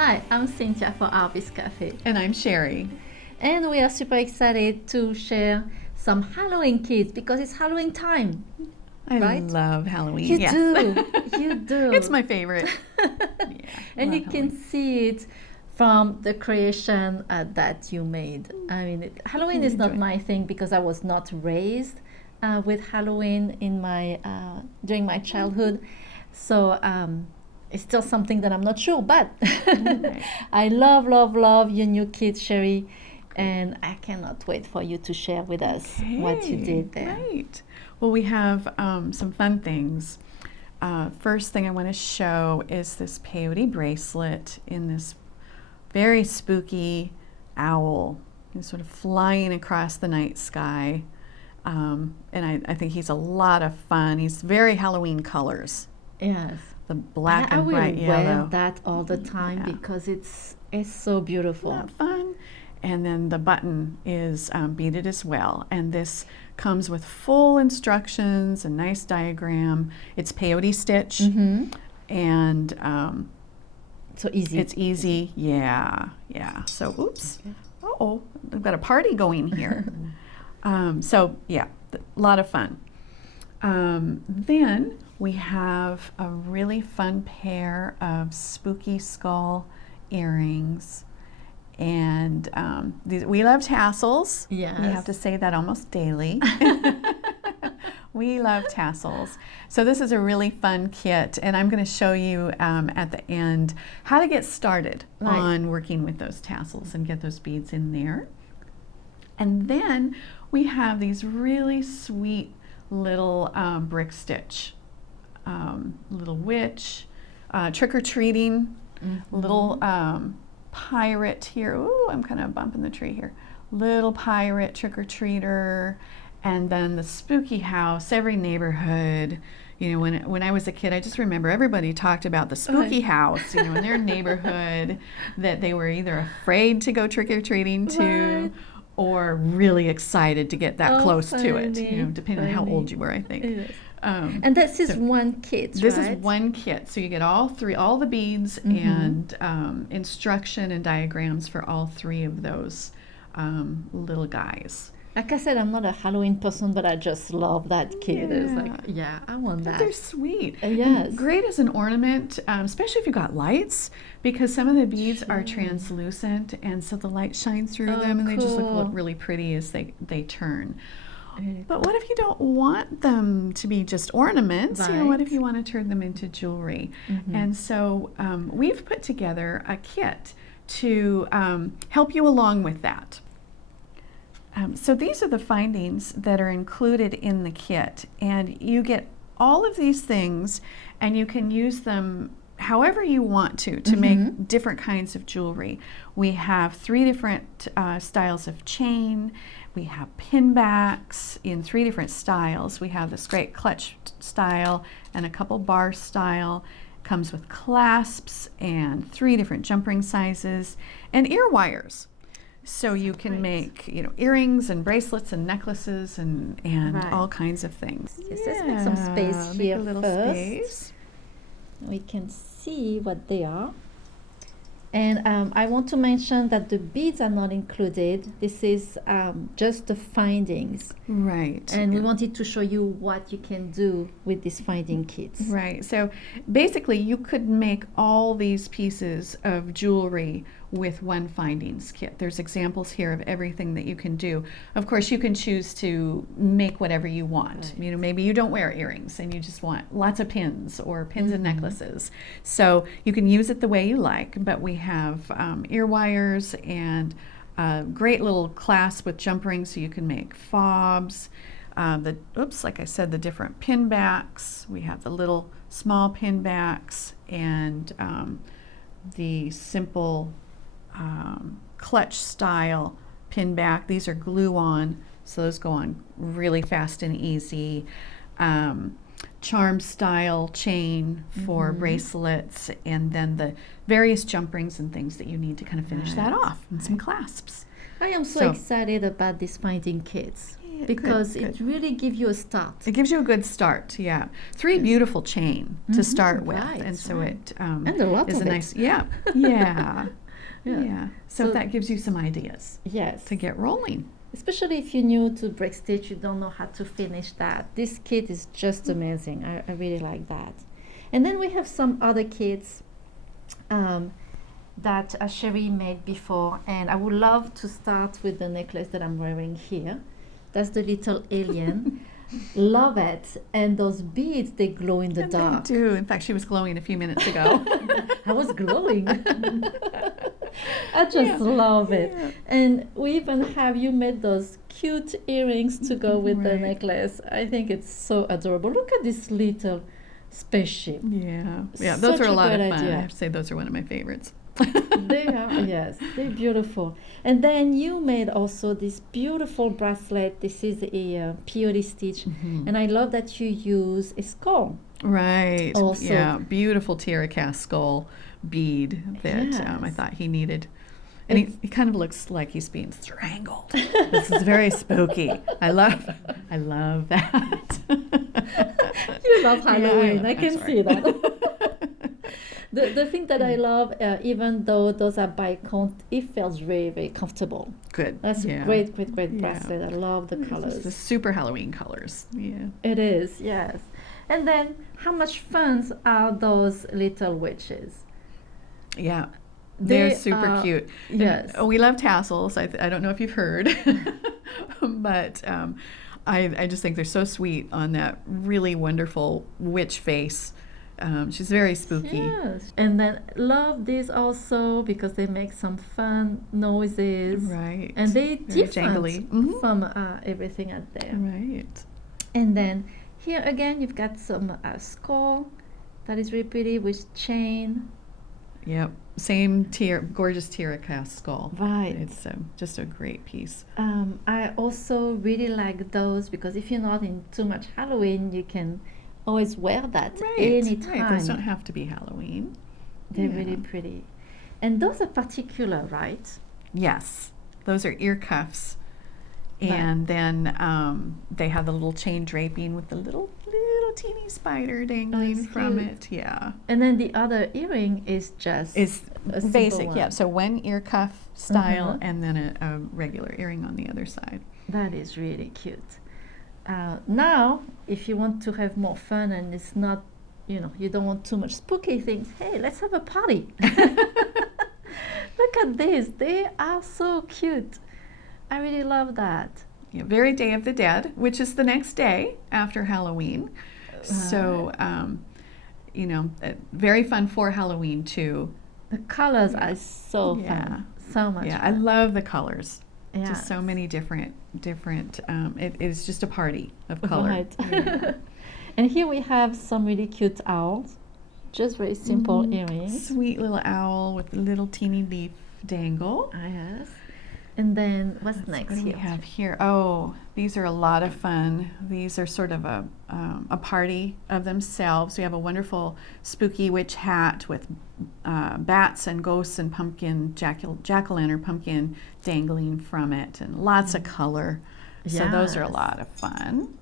Hi, I'm Cynthia for Artbeads Cafe, And I'm Cheri. and we are super excited to share some Halloween kits because it's Halloween time. I Right? love Halloween. You yes. do, you do. It's my favorite. Yeah, And you love can Halloween. see it from the creation that you made. I mean, Halloween is not enjoy it. my thing because I was not raised with Halloween in my during my childhood, so it's still something that I'm not sure. But Right. I love your new kit, Cheri, and I cannot wait for you to share with us what you did there. Right. Well, we have some fun things. First thing I want to show is this peyote bracelet in this very spooky owl. He's sort of flying across the night sky. And I think he's a lot of fun. He's very Halloween colors. Yes. The black I and will bright wear yellow. that all the time Yeah. because it's so beautiful. Isn't that fun? And then the button is beaded as well. And this comes with full instructions, a nice diagram. It's peyote stitch. Mm-hmm. And So easy. it's easy. Yeah. So, oops. Uh-oh, I've got a party going here. So, yeah, a lot of fun. Then we have a really fun pair of spooky skull earrings. And we love tassels. Yes. We have to say that almost daily. We love tassels. So this is a really fun kit, and I'm going to show you at the end how to get started Right. on working with those tassels and get those beads in there. And then we have these really sweet little brick stitch, little witch, trick-or-treating, little pirate here. Ooh, I'm kind of bumping the tree here. Little pirate trick-or-treater, and then the spooky house. Every neighborhood, you know, when I was a kid, I just remember everybody talked about the spooky house, you know, in their neighborhood, that they were either afraid to go trick-or-treating to, Right. or really excited to get that Oh, close to it, you know, funny, depending on how funny. old you were, I think. Yes. Um, And this is so one kit, this right? is one kit, so you get all the beads and instruction and diagrams for all three of those little guys. Like I said, I'm not a Halloween person, but I just love that kit. It's like, yeah, I want that. They're sweet. Yes. And great as an ornament, especially if you've got lights, because some of the beads are translucent, and so the light shines through them, and they just cool. look really pretty as they turn. Really But what if you don't want them to be just ornaments? You know, what if Right. you want to turn them into jewelry? And so we've put together a kit to help you along with that. So these are the findings that are included in the kit, and you get all of these things, and you can use them however you want to make different kinds of jewelry. We have 3 different styles of chain. We have pin backs in 3 different styles. We have this great clutch style and a couple bar style. Comes with clasps and 3 different jump ring sizes and ear wires. So you can make, you know, earrings and bracelets and necklaces and Right. all kinds of things. Yes, let's make some space Make here a little first. space. We can see what they are. And I want to mention that the beads are not included. This is just the findings. Right. And we wanted to show you what you can do with these finding kits. Right. So basically, you could make all these pieces of jewelry with one findings kit. There's examples here of everything that you can do. Of course, you can choose to make whatever you want. Right. You know, maybe you don't wear earrings and you just want lots of pins or pins and necklaces. So you can use it the way you like, but we have ear wires and a great little clasp with jump rings so you can make fobs. Like I said, the different pin backs. We have the little small pin backs and the simple clutch style pin back. These are glue on, so those go on really fast and easy. Charm style chain for bracelets, and then the various jump rings and things that you need to kind of finish that off, and some clasps. I am so excited about this finding kits because it really gives you a start. It gives you a good start, yeah. 3 beautiful chain to start with, and so it and a lot is of a nice, yeah. So that gives you some ideas, to get rolling. Especially if you're new to break stitch, you don't know how to finish that. This kit is just amazing. I really like that. And then we have some other kits that Cheri made before, and I would love to start with the necklace that I'm wearing here. That's the little alien. Love it. And those beads, they glow in the dark. They do. In fact, she was glowing a few minutes ago. I was glowing. I just love it. And we even have you made those cute earrings to go with the necklace. I think it's so adorable. Look at this little spaceship. Yeah, those are a lot of fun. I have to say those are one of my favorites. They are, yes, they're beautiful. And then you made also this beautiful bracelet. This is a peyote stitch, and I love that you use a skull. Right. Also, yeah, beautiful tiara cast skull bead that I thought he needed. And he kind of looks like he's being strangled. This is very spooky. I love that. You love Halloween. I can see that. The thing that I love, even though those are by count, it feels very, very comfortable. Good. That's a great bracelet. I love the colors. The super Halloween colors. Yeah. It is, yes. And then, how much fun are those little witches? Yeah. They're super cute. Yes. And we love tassels. I don't know if you've heard, but I just think they're so sweet on that really wonderful witch face. She's very spooky. Yes. And then love these also because they make some fun noises. Right. And they different jangly. From everything out there. Right. And then here again you've got some skull that is really pretty with chain. Yep. Same gorgeous tiara cast skull. Right. It's just a great piece. I also really like those because if you're not in too much Halloween, you can always wear that anytime. Right. Those don't have to be Halloween. They're really pretty. And those are particular, right? Yes. Those are ear cuffs. And then they have the little chain draping with the little teeny spider dangling from it. Yeah. And then the other earring is just a basic. Yeah. So one ear cuff style and then a regular earring on the other side. That is really cute. Now, if you want to have more fun and it's not, you don't want too much spooky things, hey, let's have a party. Look at this. They are so cute. I really love that. Yeah, very Day of the Dead, which is the next day after Halloween. So, very fun for Halloween too. The colors are so fun. So much fun. I love the colors. Just so many different it is just a party of color. Right. Yeah. And here we have some really cute owls, just very simple earrings. Sweet little owl with a little teeny leaf dangle. Yes. And then what's next? What do we have here? Oh, these are a lot of fun. These are sort of a party of themselves. We have a wonderful spooky witch hat with bats and ghosts and pumpkin, jack-o'-lantern pumpkin dangling from it, and lots of color. So those are a lot of fun.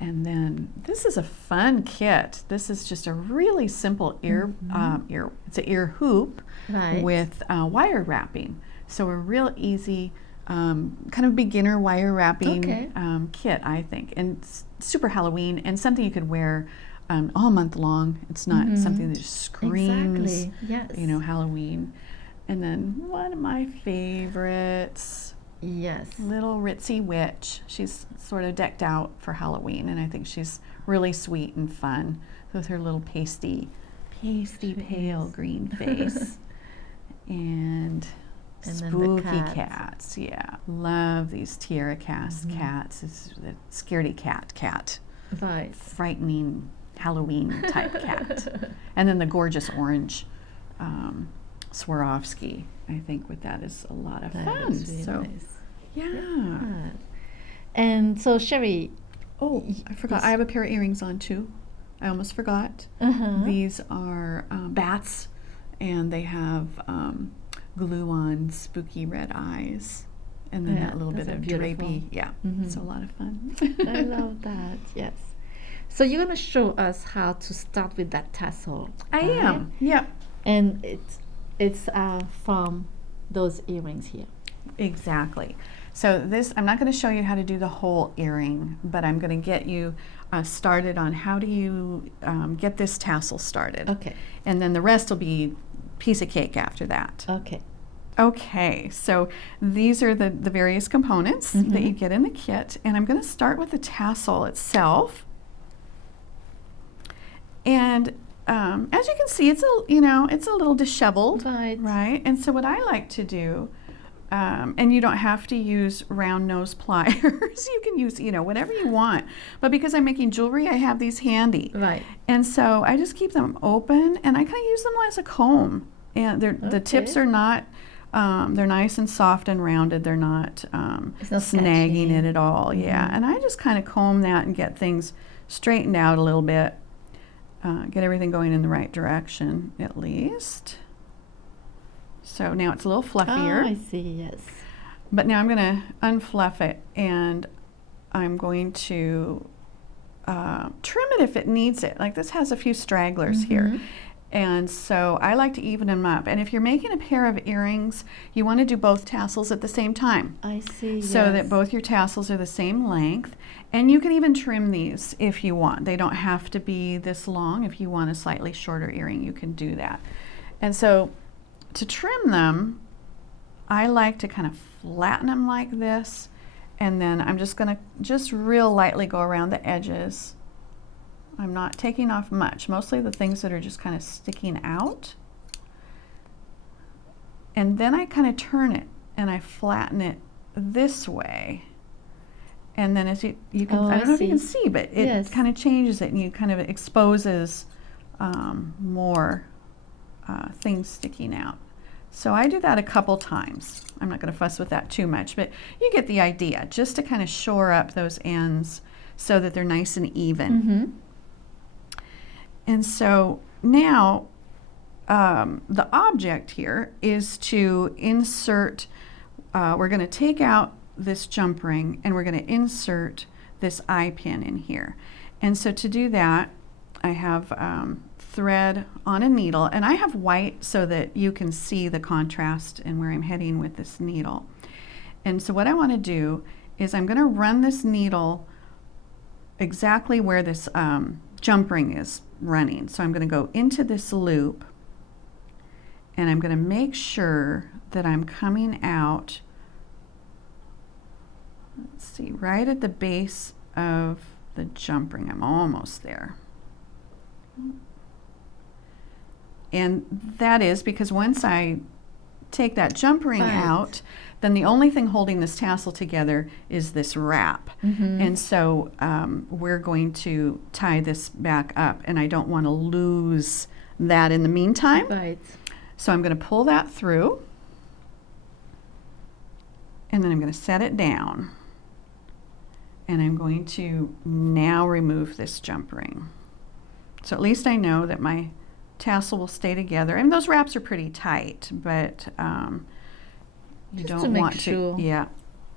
And then this is a fun kit. This is just a really simple it's an ear hoop with wire wrapping. So a real easy kind of beginner wire wrapping kit, I think. And it's super Halloween and something you could wear all month long. It's not something that just screams, Halloween. And then one of my favorites. Yes. Little ritzy witch. She's sort of decked out for Halloween, and I think she's really sweet and fun with her little pasty pale green face. and spooky cats. Yeah. Love these tiara cast cats. It's the scaredy cat. Right. Frightening Halloween type cat. And then the gorgeous orange Swarovski. I think with that is a lot of fun. Really nice. Yeah. And so Cheri. Oh, I forgot. I have a pair of earrings on too. I almost forgot. These are bats, and they have glue on spooky red eyes. And then Yeah, that little bit those are of beautiful. drapey. Yeah, it's a lot of fun. I love that, yes. So you're going to show us how to start with that tassel. I right? am, yep. And it's from those earrings here. Exactly. So this, I'm not going to show you how to do the whole earring, but I'm going to get you started on how do you get this tassel started. Okay. And then the rest will be piece of cake after that. Okay. Okay, so these are the various components that you get in the kit, and I'm going to start with the tassel itself. And as you can see, it's a little disheveled, right? And so what I like to do, and you don't have to use round nose pliers. You can use whatever you want. But because I'm making jewelry, I have these handy. Right. And so I just keep them open, and I kind of use them as a comb. And the tips are not. They're nice and soft and rounded. They're not snagging it at all. Yeah, and I just kind of comb that and get things straightened out a little bit. Get everything going in the right direction, at least. So now it's a little fluffier. Oh, I see, yes. But now I'm going to unfluff it, and I'm going to trim it if it needs it. Like this has a few stragglers here. And so I like to even them up. And if you're making a pair of earrings, you want to do both tassels at the same time. I see, So that both your tassels are the same length. And you can even trim these if you want. They don't have to be this long. If you want a slightly shorter earring, you can do that. And so to trim them, I like to kind of flatten them like this. And then I'm just going to real lightly go around the edges. I'm not taking off much, mostly the things that are just kind of sticking out. And then I kind of turn it and I flatten it this way. And then as you can, I don't know if you can see, but it kind of changes it and you kind of exposes more things sticking out. So I do that a couple times. I'm not going to fuss with that too much, but you get the idea, just to kind of shore up those ends so that they're nice and even. And so now the object here is to insert, we're going to take out this jump ring and we're going to insert this eye pin in here. And so to do that, I have thread on a needle, and I have white so that you can see the contrast and where I'm heading with this needle. And so what I want to do is I'm going to run this needle exactly where this jump ring is running. So I'm going to go into this loop and I'm going to make sure that I'm coming out, let's see, right at the base of the jump ring. I'm almost there. And that is because once I take that jump ring out, then the only thing holding this tassel together is this wrap. And so we're going to tie this back up, and I don't want to lose that in the meantime. So I'm going to pull that through, and then I'm going to set it down. And I'm going to now remove this jump ring. So at least I know that my tassel will stay together. And those wraps are pretty tight, but you just don't want to. Yeah.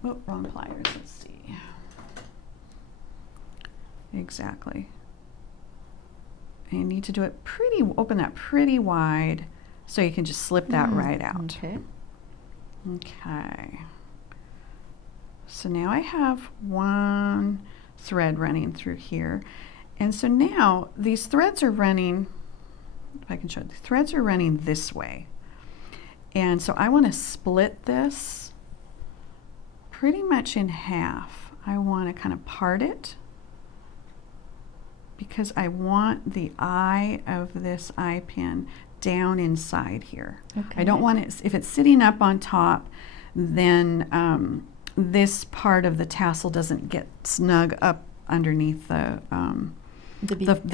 Oh, wrong pliers. Let's see. Exactly. And you need to do it pretty, open that pretty wide so you can just slip that right out. Okay. So now I have one thread running through here. And so now these threads are running, if I can show it, the threads are running this way. And so I want to split this pretty much in half. I want to kind of part it because I want the eye of this eye pin down inside here. I don't want it, if it's sitting up on top, then this part of the tassel doesn't get snug up underneath the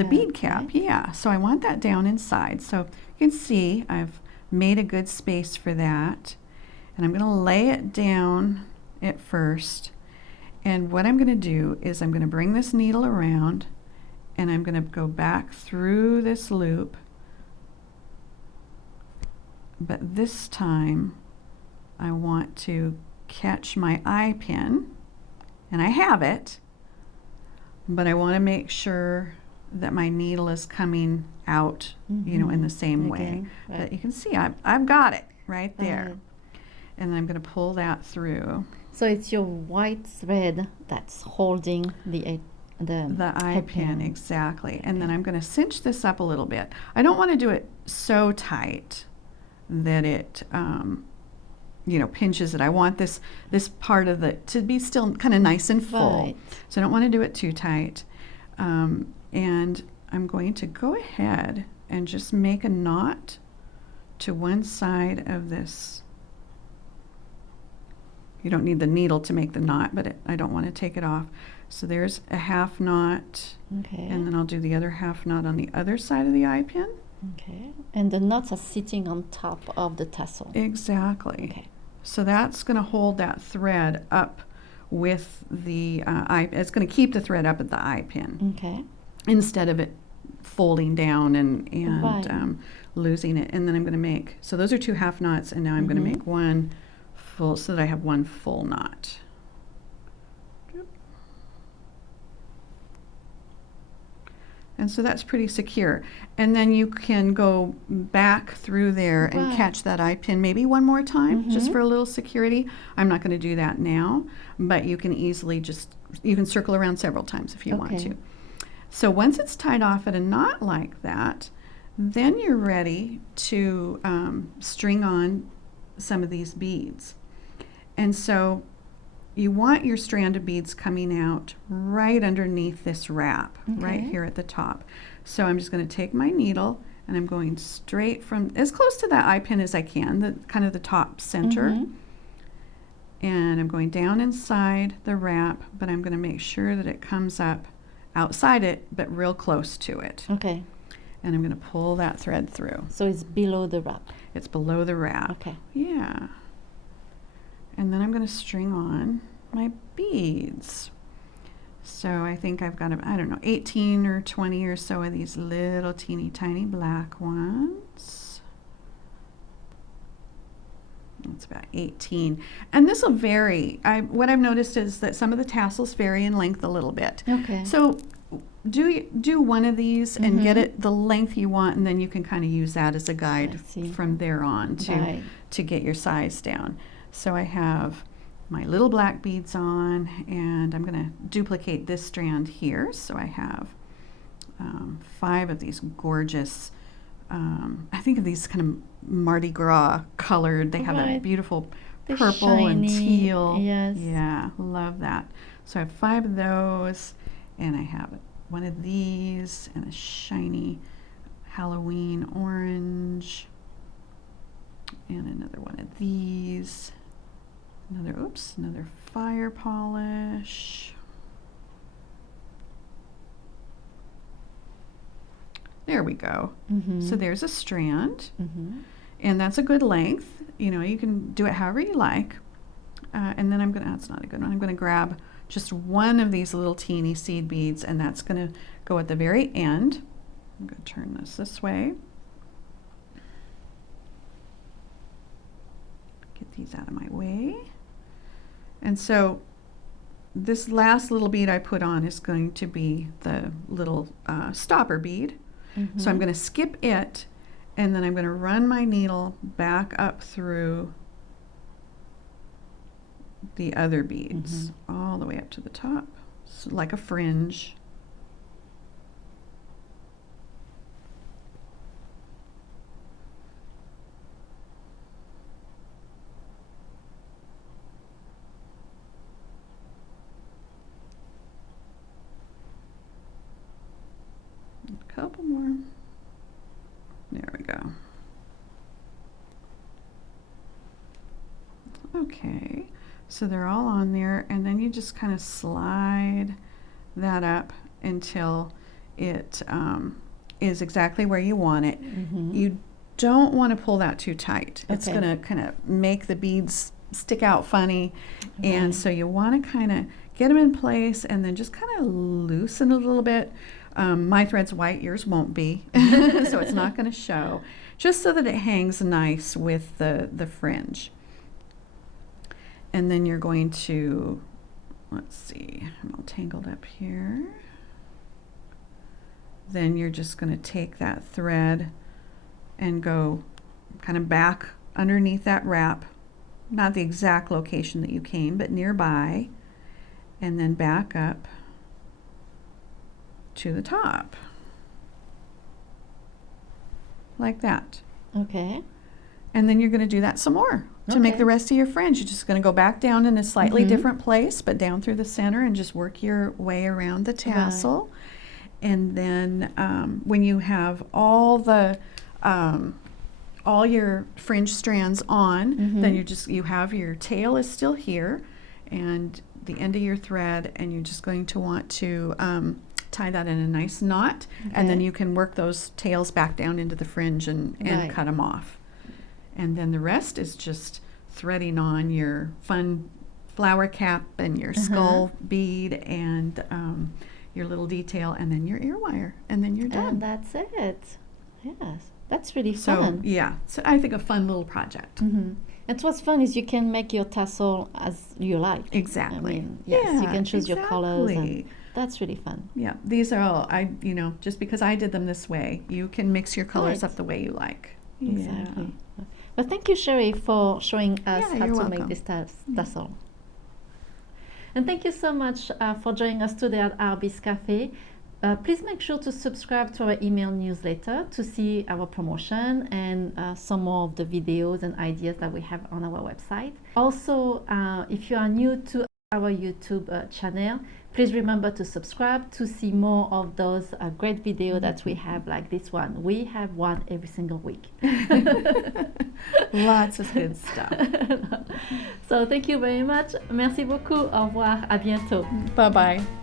bead cap. Yeah, so I want that down inside. So you can see I've made a good space for that, and I'm going to lay it down at first. And what I'm going to do is I'm going to bring this needle around, and I'm going to go back through this loop but this time I want to catch my eye pin, and I have it, but I want to make sure that my needle is coming out, you know, in the same way. Right. But you can see I've got it right there. Right. And then I'm going to pull that through. So it's your white thread that's holding the eye pin, exactly. And then I'm going to cinch this up a little bit. I don't want to do it so tight that it you know, pinches it. I want this part of the to be still kind of nice and full. Right. So I don't want to do it too tight. And I'm going to go ahead and just make a knot to one side of this. You don't need the needle to make the knot, but I don't want to take it off. So there's a half knot, Okay. and then I'll do the other half knot on the other side of the eye pin. Okay. And the knots are sitting on top of the tassel. Exactly. Okay. So that's going to hold that thread up with the eye. It's going to keep the thread up at the eye pin Okay. instead of it folding down and Right. losing it. And then I'm going to make, so those are 2 half knots, and now I'm going to make one full, so that I have one full knot. And so that's pretty secure. And then you can go back through there and Right. catch that eye pin maybe one more time, just for a little security. I'm not going to do that now, but you can easily you can circle around several times if you want Okay. to. So once it's tied off at a knot like that, then you're ready to string on some of these beads. And so you want your strand of beads coming out right underneath this wrap, right Okay. here at the top. So I'm just going to take my needle, and I'm going straight from as close to that eye pin as I can, the kind of the top center. And I'm going down inside the wrap, but I'm going to make sure that it comes up outside it, but real close to it. Okay. And I'm going to pull that thread through. So it's below the wrap. It's below the wrap. Okay. Yeah. And then I'm going to string on my beads. So I think I've got, I don't know, 18 or 20 or so of these little teeny tiny black ones. That's about 18. And this will vary. What I've noticed is that some of the tassels vary in length a little bit. Okay. So do one of these and get it the length you want, and then you can kind of use that as a guide I see. from there on Right. to get your size down. So I have my little black beads on, and I'm going to duplicate this strand here. So I have 5 of these gorgeous, I think of these kind of Mardi Gras colored. They have that Right. beautiful They're purple and shiny, teal. yes. Yeah, love that. So I have 5 of those, and I have one of these and a shiny Halloween orange, and another one of these. Another fire polish. There we go. So there's a strand, and that's a good length. You know, you can do it however you like. And then that's not a good one. I'm going to grab just one of these little teeny seed beads, and that's going to go at the very end. I'm going to turn this way. Get these out of my way. And so this last little bead I put on is going to be the little stopper bead. So I'm going to skip it, and then I'm going to run my needle back up through the other beads all the way up to the top, so like a fringe. A couple more. There we go. Okay, so they're all on there, and then you just kind of slide that up until it is exactly where you want it. You don't want to pull that too tight. It's Okay. going to kind of make the beads stick out funny, and so you want to kind of get them in place and then just kind of loosen a little bit. My thread's white, yours won't be, so it's not going to show. just so that it hangs nice with the fringe. And then you're going to, let's see, I'm all tangled up here. Then you're just going to take that thread and go kind of back underneath that wrap, not the exact location that you came, but nearby, and then back up to the top, like that. Okay. And then you're going to do that some more to make the rest of your fringe. You're just going to go back down in a slightly different place, but down through the center, and just work your way around the tassel. Right. And then when you have all your fringe strands on, then you have your tail is still here, and the end of your thread, and you're just going to want to tie that in a nice knot, and then you can work those tails back down into the fringe and cut them off. And then the rest is just threading on your fun flower cap and your skull bead and your little detail, and then your ear wire, and then you're done. And that's it. Yes, that's really fun. So I think a fun little project. And what's fun is you can make your tassel as you like. Exactly. I mean, yes, you can choose your colors. And that's really fun. Yeah, these are all, just because I did them this way, you can mix your colors up the way you like. Exactly. Yeah. Well, thank you, Cheri, for showing us how to make this tassel. And thank you so much for joining us today at Artbeads Cafe. Please make sure to subscribe to our email newsletter to see our promotion and some more of the videos and ideas that we have on our website. Also, if you are new to our YouTube channel, please remember to subscribe to see more of those great videos that we have, like this one. We have one every single week. Lots of good stuff. So thank you very much. Merci beaucoup. Au revoir. À bientôt. Bye-bye.